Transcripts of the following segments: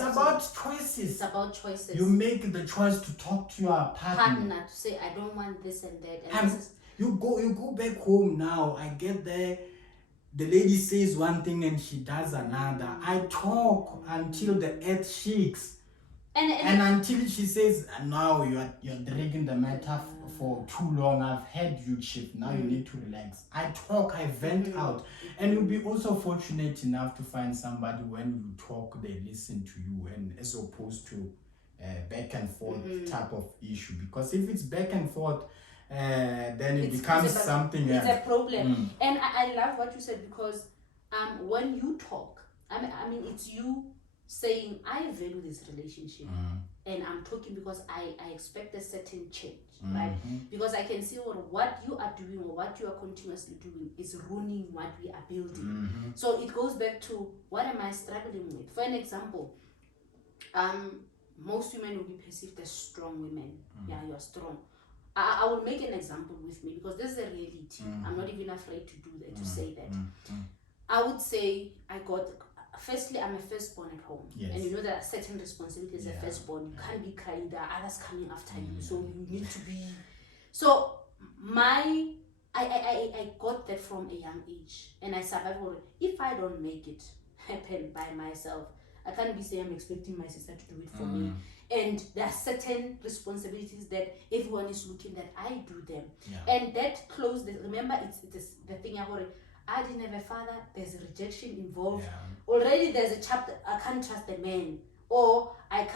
about choices. It's about choices. You make the choice to talk to your partner. To say, I don't want this and that. And you go back home now. I get there. The lady says one thing and she does another. I talk until the earth shakes. And until she says, now you're dragging the matter for too long. I've had you, Chief. Now you need to relax. I talk, I vent out. And you'll be also fortunate enough to find somebody when you talk, they listen to you, and as opposed to back and forth type of issue. Because if it's back and forth, then it becomes something else. It's a problem. And I love what you said, because when you talk, I mean it's you saying, I value this relationship, and I'm talking because I expect a certain change, right? Because I can see what you are doing or what you are continuously doing is ruining what we are building. So it goes back to, what am I struggling with? For an example, most women will be perceived as strong women. Yeah, you're strong. I will make an example with me, because this is a reality. I'm not even afraid to do that, to say that. I would say firstly, I'm a firstborn at home. Yes. And you know there are certain responsibilities as a firstborn. You can't be crying, there are others coming after you. So you need to be... So I got that from a young age. And I survived for it. If I don't make it happen by myself, I can't be saying I'm expecting my sister to do it for me. And there are certain responsibilities that everyone is looking that I do them. And that closed, remember, it's the thing I didn't have a father, there's a rejection involved. Already there's a chapter, I can't trust a man. Or I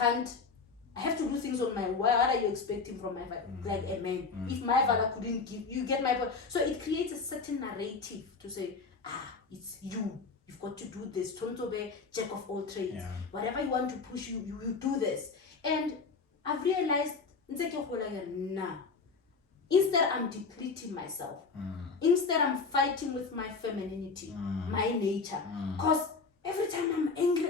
have to do things on my own. What are you expecting from my father? Like a man. If my father couldn't give, you get my point. So it creates a certain narrative to say, it's you. You've got to do this. Tontobe, jack of all trades. Whatever you want to push, you do this. And I've realized, nah. Instead, I'm depleting myself. Instead, I'm fighting with my femininity, my nature. Because every time I'm angry,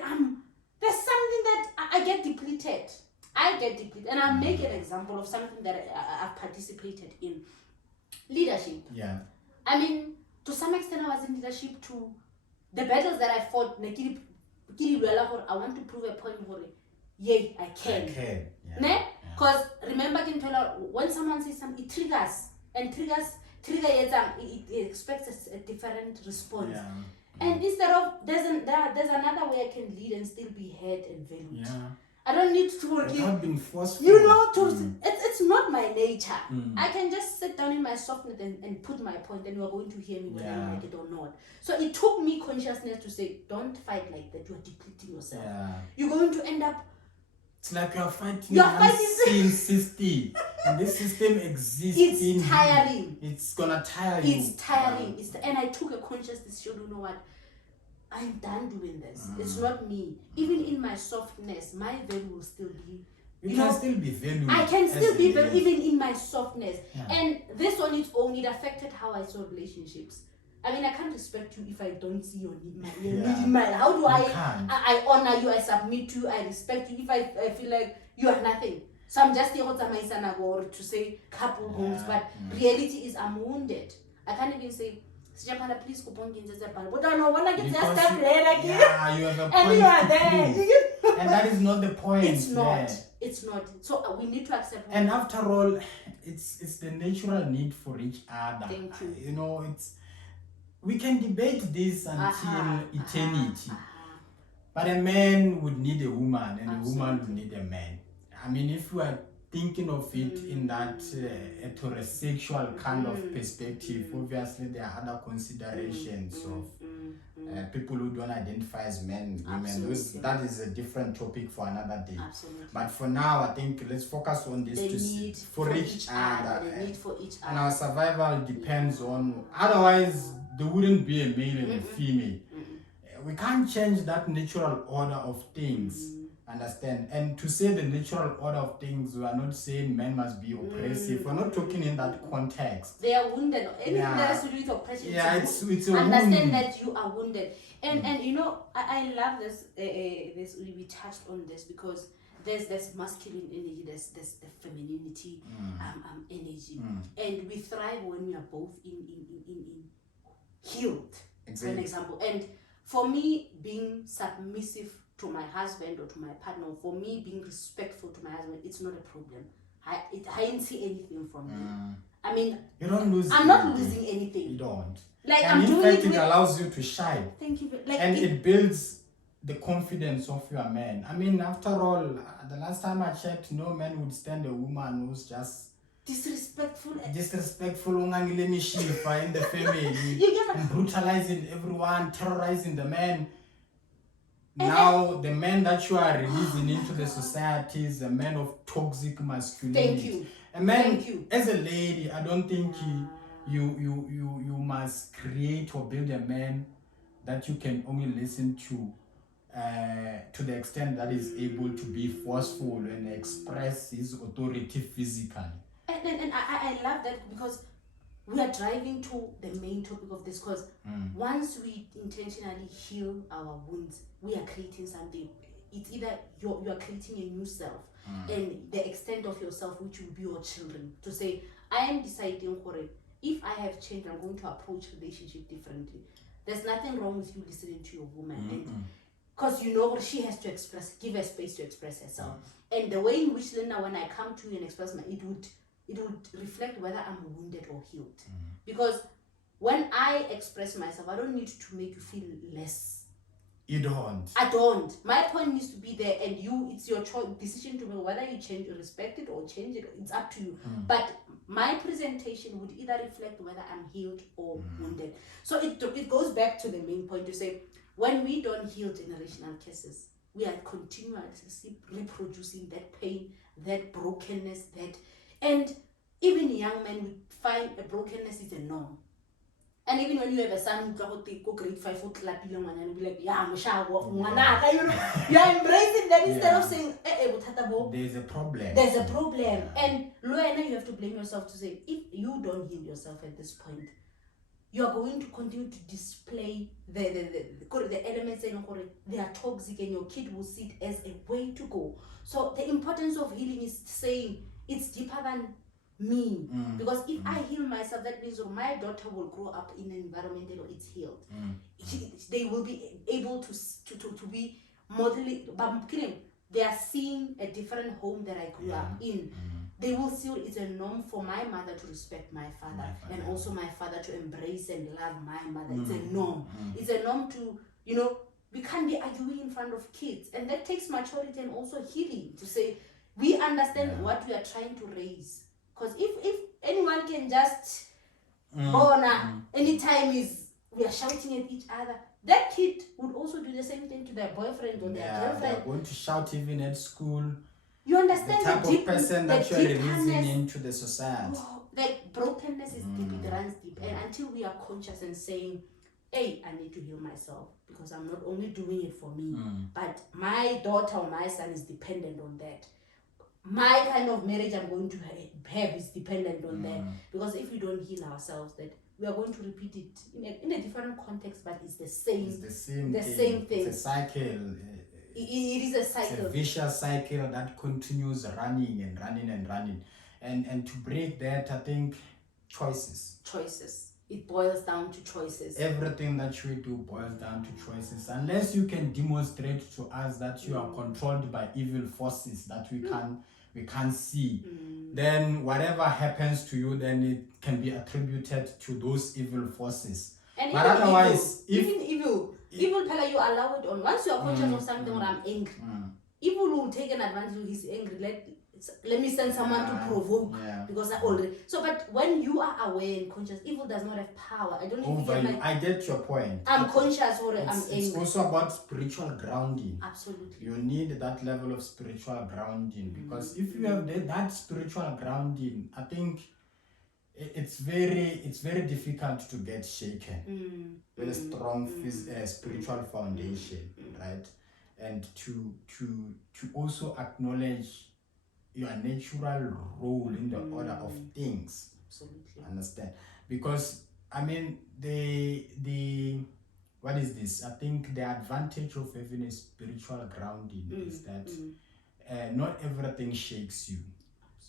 there's something that I get depleted. And I'll make an example of something that I've participated in. Leadership. I mean, to some extent, I was in leadership to the battles that I fought. I want to prove a point for it. Yay, I can. Because remember, when someone says something, it triggers. And it expects a different response. And instead of, there's another way I can lead and still be heard and valued. I don't need to work. Without being forceful. It's not my nature. I can just sit down in my softness and put my point, and you are going to hear me whether you like it or not. So it took me consciousness to say, don't fight like that. You are depleting yourself. You're going to end up... It's like you're fighting an unseen system. And this system exists. It's tiring. It's gonna tire you. It's tiring. And I took a conscious decision, you know what? I'm done doing this. It's not me. Even in my softness, my value will still be... You can still be valued. I can still be valued even in my softness. And this on its own, it affected how I saw relationships. I mean, I can't respect you if I don't see your need. How do I honor you, I submit to you, I respect you if I feel like you are nothing. So I'm just here to say couple goals, but reality is I'm wounded. I can't even say, please go but I know when I get just step there again. You have a point. And you are there. And that is not the point. It's not. It's not. So we need to accept. And after all, it's the natural need for each other. Thank you. You know, we can debate this until eternity. But a man would need a woman, and a woman would need a man. I mean, if we are thinking of it in that heterosexual kind of perspective, obviously there are other considerations of people who don't identify as men, women. That is a different topic for another day. But for now, I think let's focus on this for each other. The need for each other. And our survival depends on, otherwise there wouldn't be a male and a female. We can't change that natural order of things. Understand? And to say the natural order of things, we are not saying men must be oppressive. We're not talking in that context. They are wounded. Anything that has to do with oppression. It's a understand wound. that you are wounded. And you know, I love this. We touched on this because there's masculine energy, there's the femininity energy, and we thrive when we are both in healed. For an example, and for me, being submissive to my husband or to my partner, for me being respectful to my husband, it's not a problem. I didn't see anything from me. I mean, you don't lose. I'm not losing anything. You don't. Like, and I'm in doing fact, it allows you to shine. Thank you. Like, and it builds the confidence of your man. I mean, after all, the last time I checked, no man would stand a woman who's just disrespectful in the family, brutalizing everyone, terrorizing the man. Now, the man that you are releasing into the society is a man of toxic masculinity. Thank you. A man, as a lady, I don't think you must create or build a man that you can only listen to the extent that is able to be forceful and express his authority physically. And I love that, because we are driving to the main topic of this, because once we intentionally heal our wounds, we are creating something. It's either you are creating a new self, and the extent of yourself, which will be your children, to say, I am deciding, if I have changed, I'm going to approach relationship differently. There's nothing wrong with you listening to your woman, and because you know she has to give her space to express herself, and the way in which then now when I come to you and express it would reflect whether I'm wounded or healed. Because when I express myself, I don't need to make you feel less. You don't. I don't. My point needs to be there, and it's your choice, decision to make whether you change or respect it or change it. It's up to you. But my presentation would either reflect whether I'm healed or wounded. So it goes back to the main point to say, when we don't heal generational cases, we are continuously reproducing that pain, that brokenness, and even young men would find a brokenness is a norm. And even when you have a son who go grade 5 or clap, you'll be like, yeah, you're embracing that instead of saying, there's a problem. There's a problem. And you have to blame yourself to say, if you don't heal yourself at this point, you are going to continue to display the elements and they are toxic, and your kid will see it as a way to go. So the importance of healing is saying it's deeper than me, because if I heal myself, that means my daughter will grow up in an environment where it's healed. They will be able to be modeling, they are seeing a different home that I grew up in. They will see it's a norm for my mother to respect my father, and also my father to embrace and love my mother. It's a norm. It's a norm to, we can't be arguing in front of kids, and that takes maturity and also healing to say we understand what we are trying to raise. Because if anyone can just anytime we are shouting at each other, that kid would also do the same thing to their boyfriend or their girlfriend. They're going to shout even at school. You understand the type of person that you're releasing into the society. Like brokenness is deep, it runs deep. And until we are conscious and saying, hey, I need to heal myself, because I'm not only doing it for me, but my daughter or my son is dependent on that. My kind of marriage I'm going to have is dependent on that. Because if we don't heal ourselves, that we are going to repeat it in a different context, but it's the same. It's the same thing. It's a cycle. It is a cycle. It's a vicious cycle that continues running and running and running. And to break that, I think choices. It boils down to choices. Everything that we do boils down to choices. Unless you can demonstrate to us that you are controlled by evil forces that we can't see, then whatever happens to you, then it can be attributed to those evil forces. And but otherwise, even evil, you allow it on. Once you are conscious of something, or I'm angry, evil will take an advantage of his angry. Let me send someone to provoke, because I already. So, but when you are aware and conscious, evil does not have power. I don't know if you get I get your point. I'm conscious or I'm angry. It's also about spiritual grounding. Absolutely. You need that level of spiritual grounding, because if you have that spiritual grounding, I think it's very difficult to get shaken with a strong spiritual foundation, right? And to also acknowledge your natural role in the order of things. Absolutely. Understand? Because I mean the what is this? I think the advantage of having a spiritual grounding is that not everything shakes you.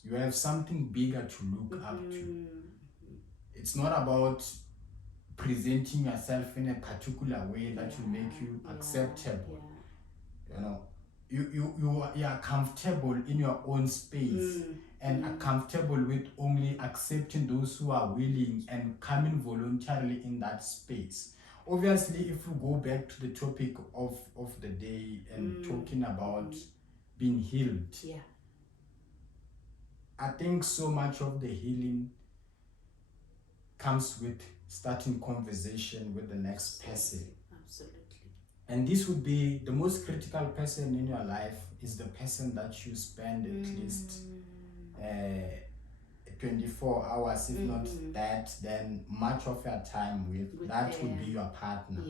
You have something bigger to look up to. It's not about presenting yourself in a particular way that will make you acceptable. you are comfortable in your own space and are comfortable with only accepting those who are willing and coming voluntarily in that space. Obviously, if we go back to the topic of the day and talking about being healed, I think so much of the healing comes with starting conversation with the next person. Absolutely. And this would be the most critical person in your life is the person that you spend at least 24 hours, if not that, then much of your time with that would be your partner.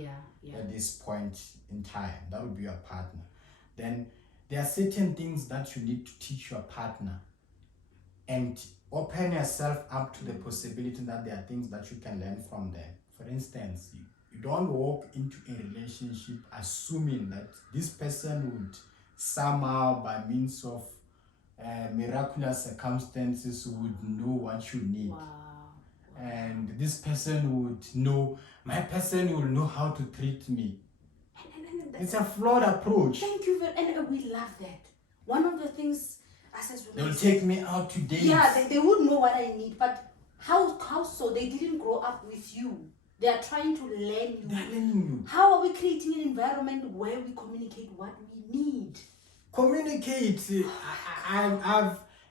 At this point in time, that would be your partner. Then there are certain things that you need to teach your partner and open yourself up to the possibility that there are things that you can learn from them. For instance, you don't walk into a relationship assuming that this person would somehow, by means of miraculous circumstances, would know what you need. And this person would know, my person will know how to treat me. It's a flawed approach. Thank you and we love that. One of the things, they'll take me out to dates. Yeah, they would know what I need, but how so? They didn't grow up with you. They are trying to learn you. They're learning you. How are we creating an environment where we communicate what we need? Communicate.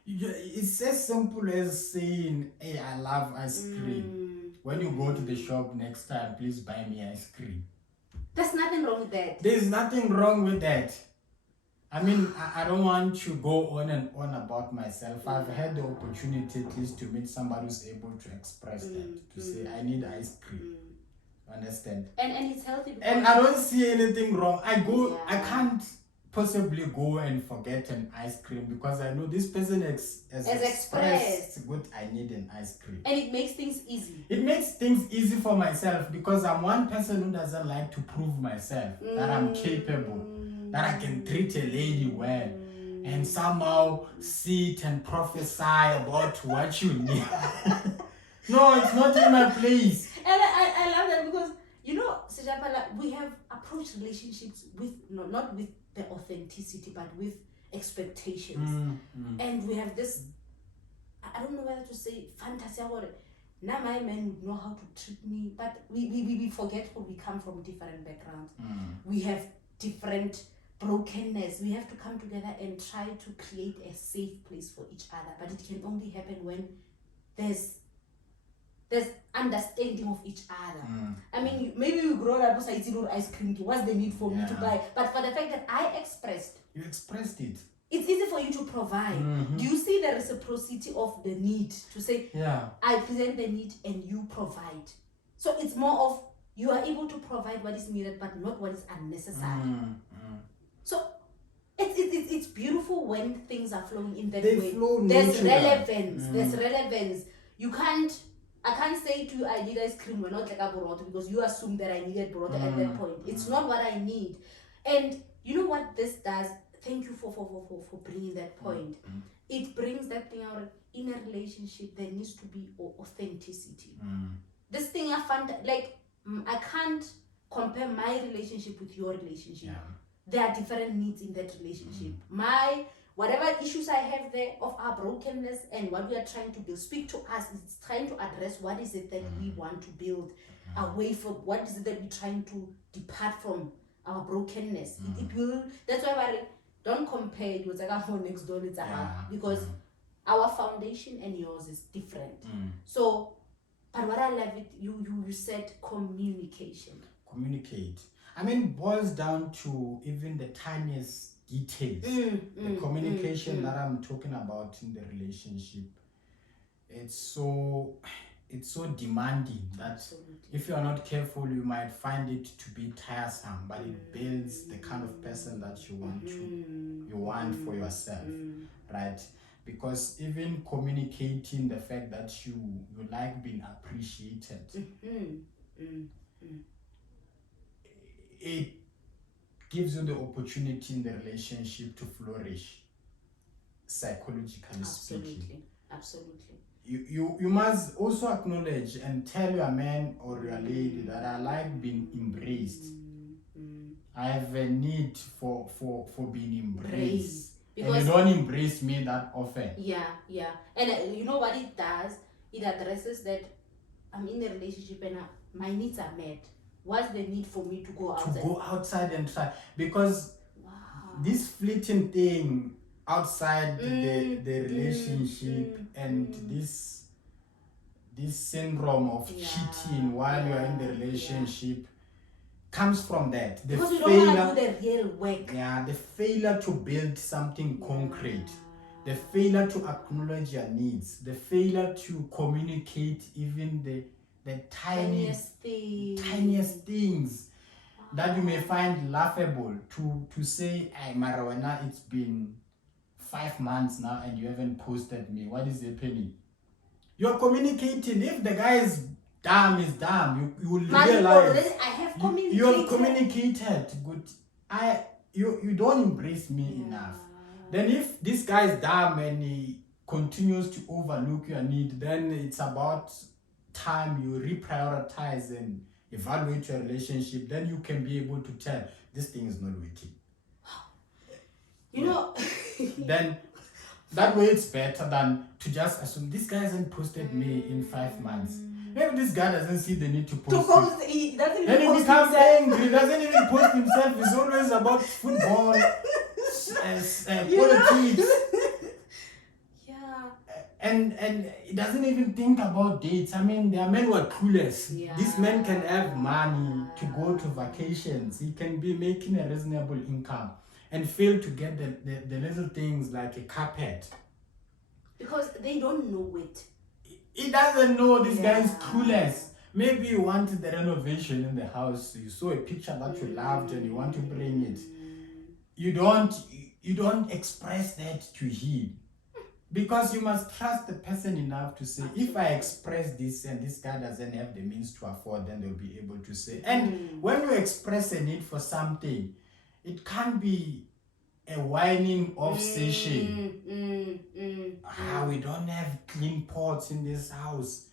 It's as simple as saying, hey, I love ice cream. When you go to the shop next time, please buy me ice cream. There's nothing wrong with that. There's nothing wrong with that. I mean, I don't want to go on and on about myself. I've had the opportunity at least to meet somebody who's able to express that, to say, I need ice cream. Understand? And it's healthy. And I don't see anything wrong. I can't possibly go and forget an ice cream because I know this person has expressed what I need an ice cream. And it makes things easy. It makes things easy for myself because I'm one person who doesn't like to prove myself that I'm capable, that I can treat a lady well and somehow sit and prophesy about what you need. No, it's not in my place. And I love that because, Sejapala, we have approached relationships with, not with the authenticity, but with expectations. And we have this, I don't know whether to say fantasy about it. Now my men would know how to treat me, but we forget where we come from, different backgrounds. We have different brokenness. We have to come together and try to create a safe place for each other, but it can only happen when there's understanding of each other. I mean, maybe you grow up with ice cream. What's the need for me to buy? But for the fact that you expressed it. It's easy for you to provide. Do you see the reciprocity of the need to say, I present the need and you provide? So it's more of you are able to provide what is needed, but not what is unnecessary. So it's beautiful when things are flowing in that way. There's relevance. There's relevance. I can't say to you, I need ice cream, we're not like a burrito, because you assume that I needed burrito at that point. It's not what I need. And you know what this does? Thank you for bringing that point. It brings that thing out. In a relationship, there needs to be authenticity. This thing I found, I can't compare my relationship with your relationship. There are different needs in that relationship. Whatever issues I have there of our brokenness and what we are trying to build, speak to us. It's trying to address what is it that we want to build away from, what is it that we're trying to depart from our brokenness. It will. That's why I don't compare it with next door. It's because our foundation and yours is different. So, but what I love it, you said communication. Communicate. I mean, boils down to even the tiniest details. The communication that I'm talking about in the relationship, it's so demanding that if you're not careful, you might find it to be tiresome, but it builds the kind of person that you want for yourself, right? Because even communicating the fact that you like being appreciated, it gives you the opportunity in the relationship to flourish, psychologically speaking. Absolutely. You must also acknowledge and tell your man or your lady that I like being embraced. I have a need for being embraced. Because and you don't embrace me that often. Yeah. And you know what it does? It addresses that I'm in a relationship and my needs are met. What's the need for me to go outside? To go outside and try. Because this fleeting thing outside the relationship and this syndrome of cheating while you're in the relationship comes from that. Because you don't want to do the real work. The failure to build something concrete. The failure to acknowledge your needs. The failure to communicate even the tiniest things that you may find laughable. To say, hey, Marawena, it's been 5 months now and you haven't posted me. What is happening? You're communicating. If the guy is dumb, you will realize I have communicated. You have communicated. Good. You don't embrace me enough. Then if this guy is dumb and he continues to overlook your need, then it's about time you reprioritize and evaluate your relationship. Then you can be able to tell this thing is not working. You know. Then that way it's better than to just assume this guy hasn't posted me in 5 months. Maybe this guy doesn't see the need to post. He doesn't even then he post becomes himself. angry. He doesn't even post himself. It's always about football, politics. And he doesn't even think about dates. I mean, there are men who are clueless. This man can have money to go to vacations. He can be making a reasonable income and fail to get the little things like a carpet. Because they don't know it. He doesn't know this guy is clueless. Maybe you wanted the renovation in the house. You saw a picture that you loved and you want to bring it. You don't express that to him. Because you must trust the person enough to say, if I express this and this guy doesn't have the means to afford, then they'll be able to say. And when you express a need for something, it can't be a whining off session. We don't have clean pots in this house.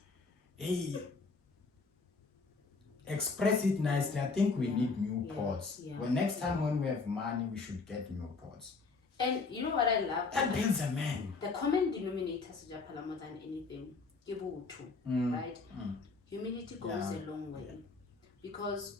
Hey, express it nicely. I think we need new pots. Well, next time when we have money, we should get new pots. And you know what I love? That builds a man. The common denominator Sujapala more than anything, right? Humility goes a long way. Because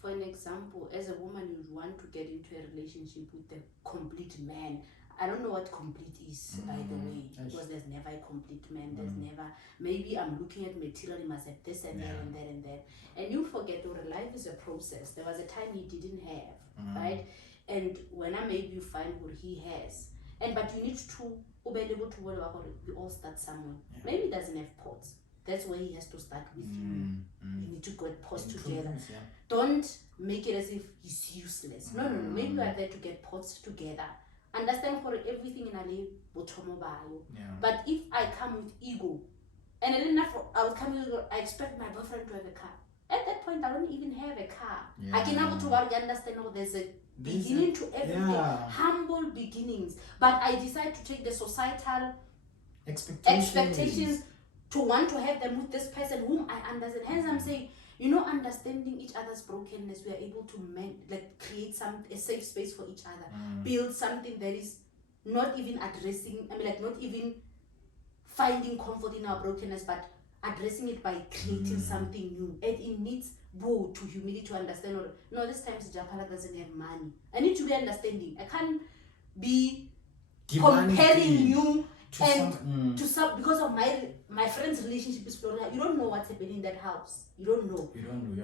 for an example, as a woman, you would want to get into a relationship with a complete man. I don't know what complete is, by the way, because there's never a complete man. There's never, maybe I'm looking at material, he must have this and that and that and that. And you forget that life is a process. There was a time he didn't have, right? And when maybe you find what he has. But you need to be able to worry about it. We all start somewhere. Maybe he doesn't have pots. That's where he has to start with you. You need to get pots together. Don't make it as if he's useless. No. Maybe we are there to get pots together. Understand for everything in a life, but if I come with ego, and I would come with ego, I expect my boyfriend to have a car. At that point, I don't even have a car. I can able to understand there's a beginning to everything. Humble beginnings. But I decide to take the societal expectations to want to have them with this person whom I understand. Hence, I'm saying, understanding each other's brokenness, we are able to create a safe space for each other. Build something that is not even addressing, not even finding comfort in our brokenness, but addressing it by creating something new. And it needs both to humility to understand. No, this time Japala doesn't have money. I need to be understanding. I can't be comparing you to some because of my friend's relationship is Florida. You don't know what's happening in that house. You don't know.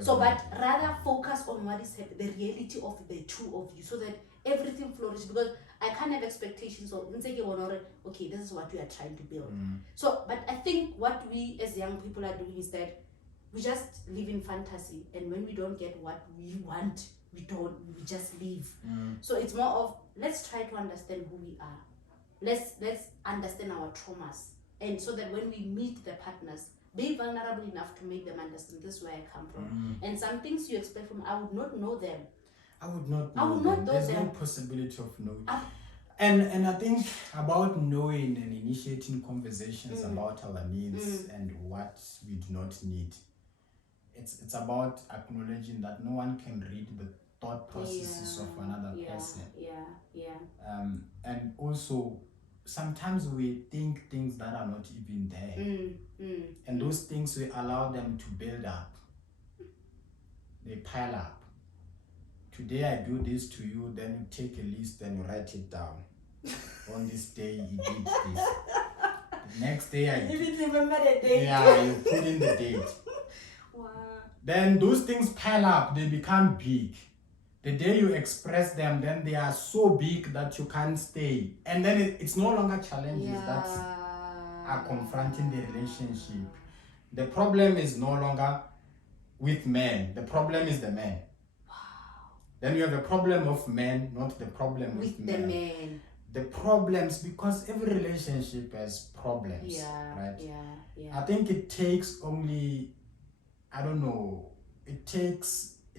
So, but rather focus on what is happening, the reality of the two of you, so that everything flourishes. Because I can't have expectations of okay, this is what we are trying to build. So, but I think what we as young people are doing is that we just live in fantasy, and when we don't get what we want, we just leave. So it's more of, let's try to understand who we are. Let's understand our traumas, and so that when we meet the partners, be vulnerable enough to make them understand this is where I come from. And some things you expect from, I would not know them. I would not know There's no possibility of knowing. And I think about knowing and initiating conversations about our needs and what we do not need. It's about acknowledging that no one can read thought processes of another person. And also sometimes we think things that are not even there, and those things we allow them to build up. They pile up. Today I do this to you, then you take a list and you write it down. On this day he did this. The next day I you didn't remember the date. Yeah, you put in the date. Wow. Then those things pile up, they become big. The day you express them, then they are so big that you can't stay. And then it's no longer challenges that are confronting the relationship. The problem is no longer with men. The problem is the man. Wow. Then you have a problem of men, not the problem with the men. The problems, because every relationship has problems, right? I think it takes only, I don't know, it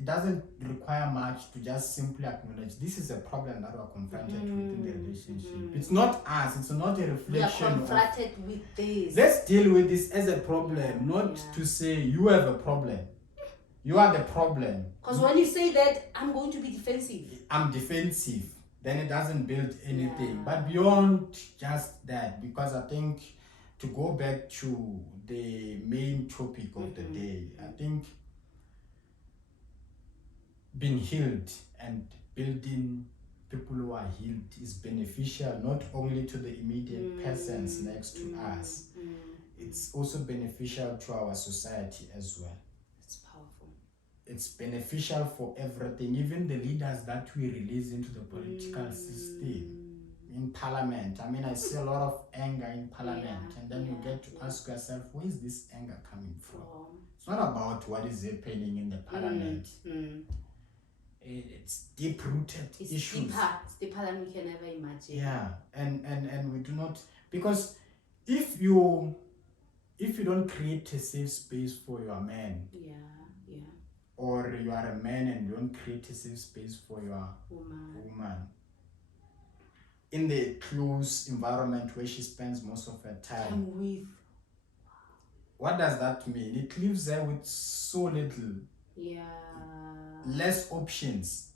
doesn't require much to just simply acknowledge this is a problem that we're confronted with in the relationship. It's not us, it's not a reflection. We are confronted with this. Let's deal with this as a problem, not to say you have a problem. You are the problem. Because when you say that, I'm going to be defensive. I'm defensive. Then it doesn't build anything. But beyond just that, because I think to go back to the main topic of the day, I think being healed and building people who are healed is beneficial not only to the immediate persons next to us, it's also beneficial to our society as well. It's powerful. It's beneficial for everything, even the leaders that we release into the political system, in parliament. I mean, I see a lot of anger in parliament, and then you get to ask yourself, where is this anger coming from? It's not about what is happening in the parliament. It's deep-rooted issues. It's deeper than we can ever imagine. Yeah, and we do not, because if you don't create a safe space for your man, or you are a man and you don't create a safe space for your woman in the close environment where she spends most of her time with, what does that mean? It leaves her with so little, less options,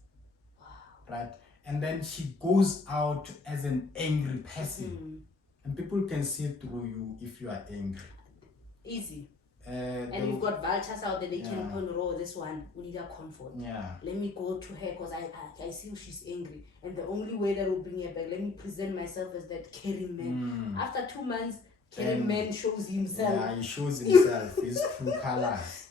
right? And then she goes out as an angry person, and people can see through you if you are angry. Easy. And you've got vultures out there, they can point, oh, this one, we need a comfort. Let me go to her because I see she's angry. And the only way that will bring her back, let me present myself as that caring man. After 2 months, caring man shows himself. Yeah, he shows himself, his true colors.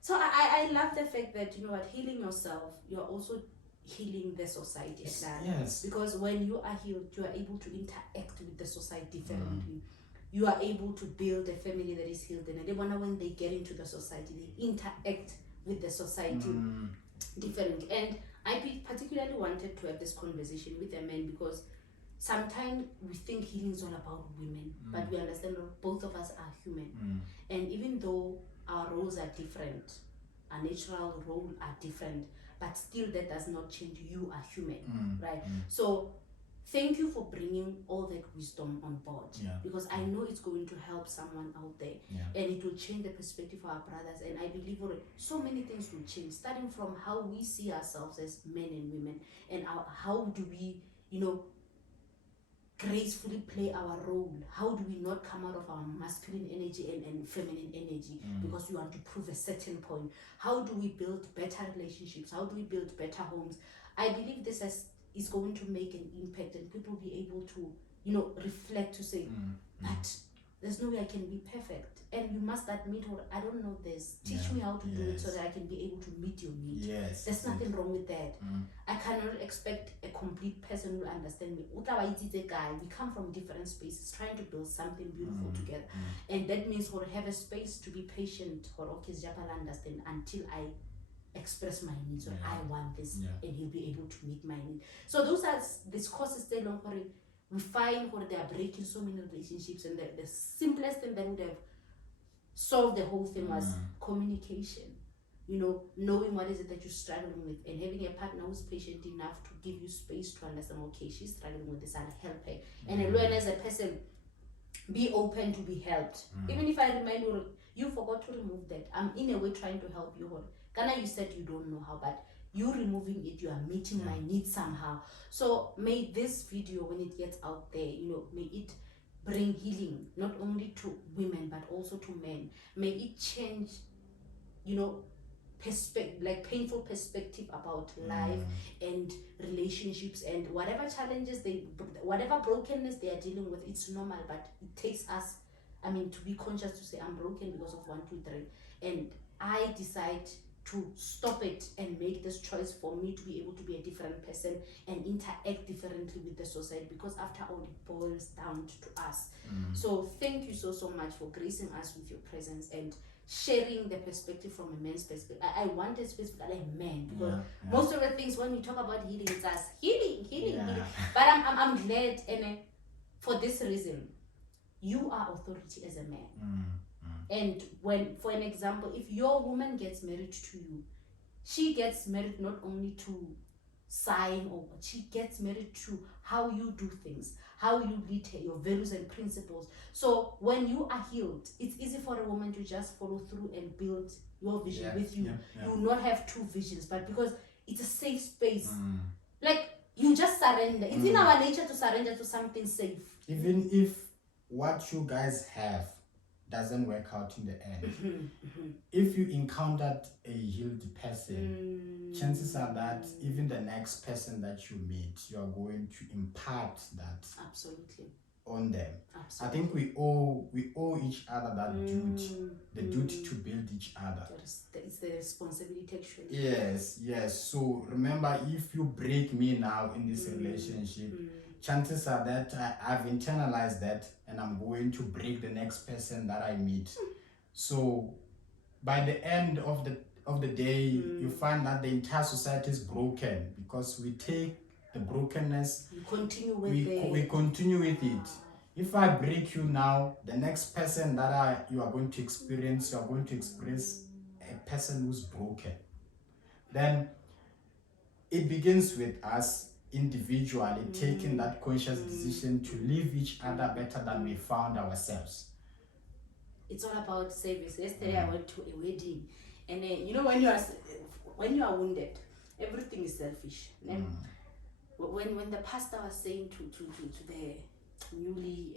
So I love the fact that, you know what, healing yourself, you're also healing the society at large. Yes. Because when you are healed, you are able to interact with the society differently. You are able to build a family that is healed, and when they get into the society, they interact with the society differently. And I particularly wanted to have this conversation with a man because sometimes we think healing is all about women, but we understand that both of us are human. And even though our roles are different, our natural roles are different, but still that does not change you are human, right? So thank you for bringing all that wisdom on board, because I know it's going to help someone out there, and it will change the perspective for our brothers. And I believe so many things will change, starting from how we see ourselves as men and women, and how do we, gracefully play our role. How do we not come out of our masculine energy and feminine energy because we want to prove a certain point? How do we build better relationships? How do we build better homes? I believe this is going to make an impact, and people will be able to, reflect to say, but there's no way I can be perfect. And you must admit, I don't know this. Teach me how to do it so that I can be able to meet your need. There's nothing wrong with that. I cannot expect a complete person who will understand me. We come from different spaces, trying to build something beautiful together. And that means we'll have a space to be patient or understand until I express my needs, or I want this, and he'll be able to meet my needs. So those are this causes they long for it. We find where they are breaking so many relationships, and the simplest thing that would have solved the whole thing was communication. Knowing what is it that you're struggling with, and having a partner who's patient enough to give you space to understand, okay, she's struggling with this, I'll help her. And learn as a person, be open to be helped. Even if I remind you, you forgot to remove that. I'm in a way trying to help you. Kana, you said you don't know how, but you removing it, you are meeting my needs somehow. So may this video, when it gets out there, may it bring healing not only to women but also to men. May it change, painful perspective about life and relationships and whatever challenges whatever brokenness they are dealing with. It's normal, but it takes us, to be conscious to say, I'm broken because of 1, 2, 3, and I decide to stop it and make this choice for me to be able to be a different person and interact differently with the society, because after all, it boils down to us. So thank you so much for gracing us with your presence and sharing the perspective from a man's perspective. I wanted specifically a man, because most of the things when we talk about healing, it's us healing. But I'm glad, and for this reason, you are authority as a man. And when, for an example, if your woman gets married to you, she gets married not only to sign, or she gets married to how you do things, how you lead her, your values and principles. So when you are healed, it's easy for a woman to just follow through and build your vision with you. You will not have 2 visions, but because it's a safe space, like you just surrender. It's in our nature to surrender to something safe. Even if what you guys have doesn't work out in the end, if you encountered a healed person, chances are that even the next person that you meet, you are going to impart that on them. I think we owe each other that duty, the duty to build each other. It's the responsibility, actually. Yes. So remember, if you break me now in this relationship, chances are that I've internalized that, and I'm going to break the next person that I meet. So by the end of the day, you find that the entire society is broken, because we take the brokenness, we continue with it. If I break you now, the next person that you are going to experience a person who's broken. Then it begins with us individually taking that conscious decision to leave each other better than we found ourselves. It's all about service. Yesterday I went to a wedding, and when you are wounded, everything is selfish. When the pastor was saying to the newly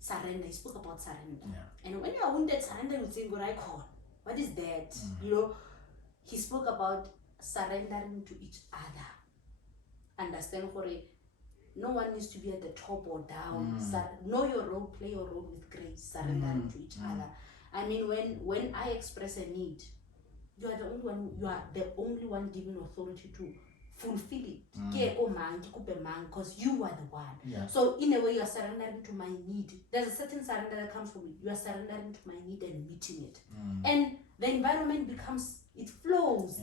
surrender, he spoke about surrender. And when you are wounded, surrender, you think, what is that? He spoke about surrendering to each other. Understand, no one needs to be at the top or down. Know your role, play your role with grace, surrendering to each other. When I express a need, you are the only one given authority to fulfill it. Because you are the one. So in a way, you are surrendering to my need. There's a certain surrender that comes from it. You are surrendering to my need and meeting it. And the environment it flows.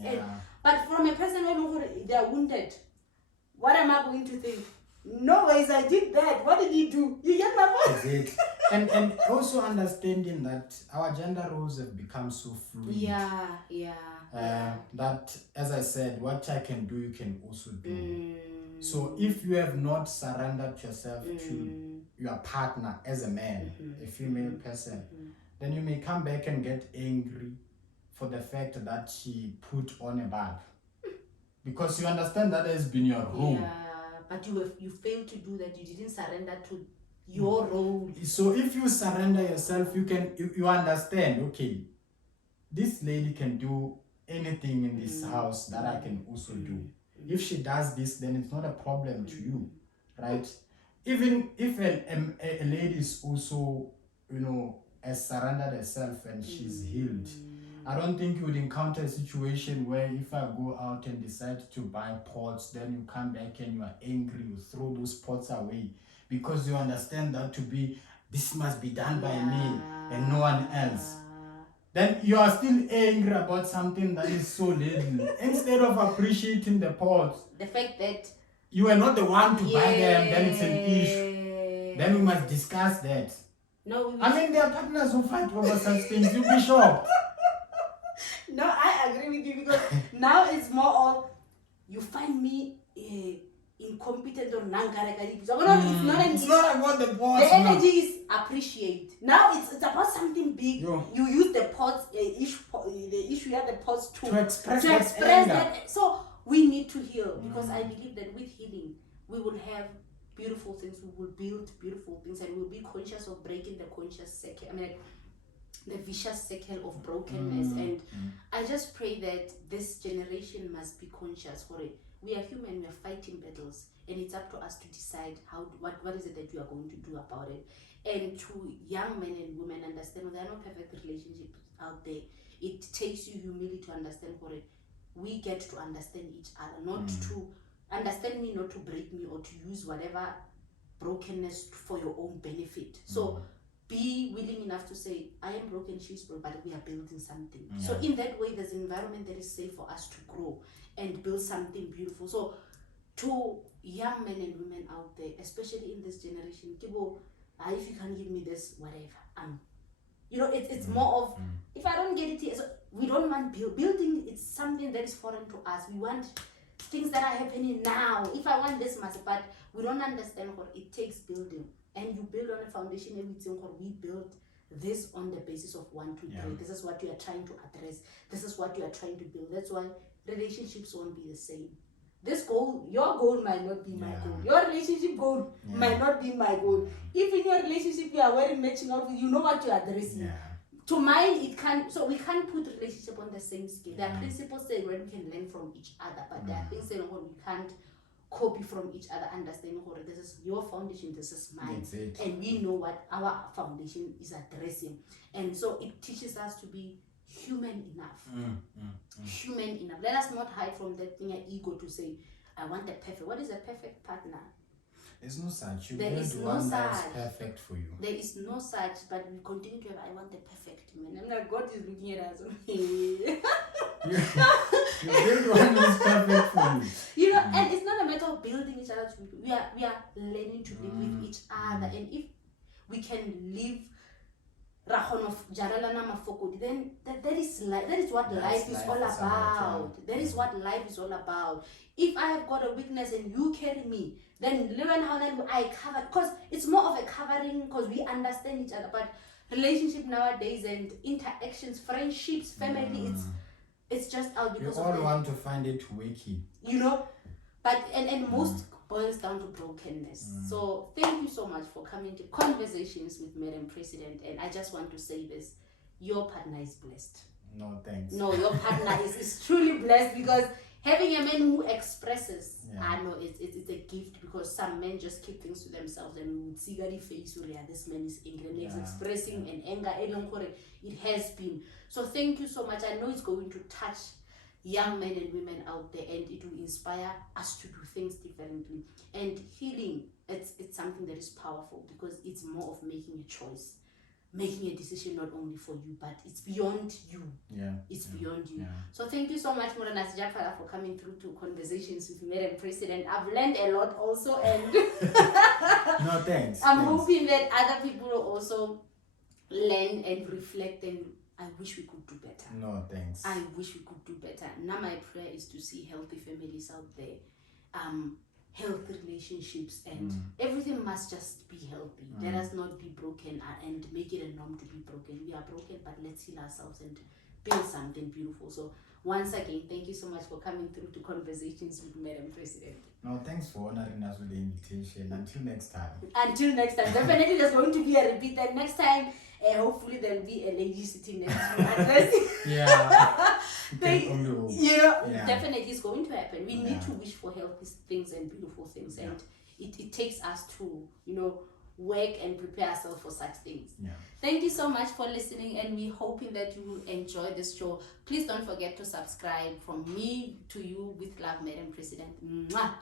But from a person when they are wounded, what am I going to think? No ways, I did that. What did he do? You get my point? And also understanding that our gender roles have become so fluid. That, as I said, what I can do, you can also do. So if you have not surrendered yourself to your partner as a man, a female person, then you may come back and get angry for the fact that she put on a bulb. Because you understand that has been your role. But you failed to do that. You didn't surrender to your role. So if you surrender yourself, you understand, okay, this lady can do anything in this house that I can also do. If she does this, then it's not a problem to you, right? Even if a lady is also, has surrendered herself and she's healed, I don't think you would encounter a situation where if I go out and decide to buy pots, then you come back and you are angry, you throw those pots away, because you understand that this must be done by me and no one else. Then you are still angry about something that is so little, instead of appreciating the pots. The fact that you are not the one to buy them, then it's an issue. Then we must discuss that. No, there are partners who fight over such things. You'll be shocked. No, I agree with you, because now it's more of, you find me in competent or it's not It's not about the pots. the energy is appreciate. Now it's about something big. Yo. You use the pots, the issue have the pots To express that. So we need to heal, because I believe that with healing we will have beautiful things. We will build beautiful things, and we'll be conscious of breaking the conscious cycle. I mean, like, the vicious cycle of brokenness. And I just pray that this generation must be conscious for it. We are human, we are fighting battles, and it's up to us to decide what is it that we are going to do about it. And to young men and women, understand there are no perfect relationships out there. It takes you humility to understand for it. We get to understand each other, not to understand me, not to break me, or to use whatever brokenness for your own benefit. So be willing enough to say, I am broken, she's broken, but we are building something. So in that way, there's an environment that is safe for us to grow and build something beautiful. So to young men and women out there, especially in this generation, Kibo, if you can't give me this, whatever. It's more of, if I don't get it here, so we don't want building. It's something that is foreign to us. We want things that are happening now. If I want this much, but we don't understand what it takes building. And you build on a foundation, everything what we build this on the basis of 1, 2, 3. This is what you are trying to address. This is what you are trying to build. That's why relationships won't be the same. This goal, your goal might not be my goal. Your relationship goal might not be my goal. If in your relationship you are very matching out, you know what you are addressing. To mine, it can't. So we can't put relationship on the same scale. There are principles that we can learn from each other, but there are things that we can't copy from each other, understanding this is your foundation, this is mine, and we know what our foundation is addressing. And so it teaches us to be human enough. Human enough. Let us not hide from that thing, an ego, to say, I want a perfect. What is a perfect partner? There's no such. There is no one such. that's perfect for you. There is no such, but we continue to have, I want the perfect man. I'm like, God is looking at us. You build one who's perfect for you. And it's not a matter of building each other. We are learning to live with each other, and if we can live then that is what life is all about. That is what life is all about. If I have got a weakness and you carry me, then I cover, because it's more of a covering, because we understand each other. But relationship nowadays and interactions, friendships, family, it's just out because you all want to find it wiki. But and most boils down to brokenness. So thank you so much for coming to Conversations with Madam President. And I just want to say this: your partner is blessed. No thanks. No, your partner is truly blessed, because having a man who expresses, I know it's a gift, because some men just keep things to themselves, and we would see that face, this man is angry, and he's expressing an anger. It has been. So thank you so much. I know it's going to touch young men and women out there, and it will inspire us to do things differently. And healing, it's something that is powerful, because it's more of making a choice, making a decision not only for you, but it's beyond you. It's beyond you. So thank you so much, Moranas Jafara, for coming through to Conversations with Madam President. I've learned a lot also, and no thanks. I'm hoping that other people will also learn and reflect, and I wish we could do better. No thanks. I wish we could do better. Now my prayer is to see healthy families out there, healthy relationships, and everything must just be healthy. Let us not be broken and make it a norm to be broken. We are broken, but let's heal ourselves and build something beautiful. So once again, thank you so much for coming through to Conversations with Madam President. No, thanks for honoring us with the invitation. Until next time. Until next time. Definitely there's going to be a repeat. And next time, hopefully there'll be a lady sitting next to you. Definitely it's going to happen. We need to wish for healthy things and beautiful things. And it takes us to, work and prepare ourselves for such things. Thank you so much for listening, and we're hoping that you will enjoy this show. Please don't forget to subscribe. From me to you, with love, Madam President. Mwah.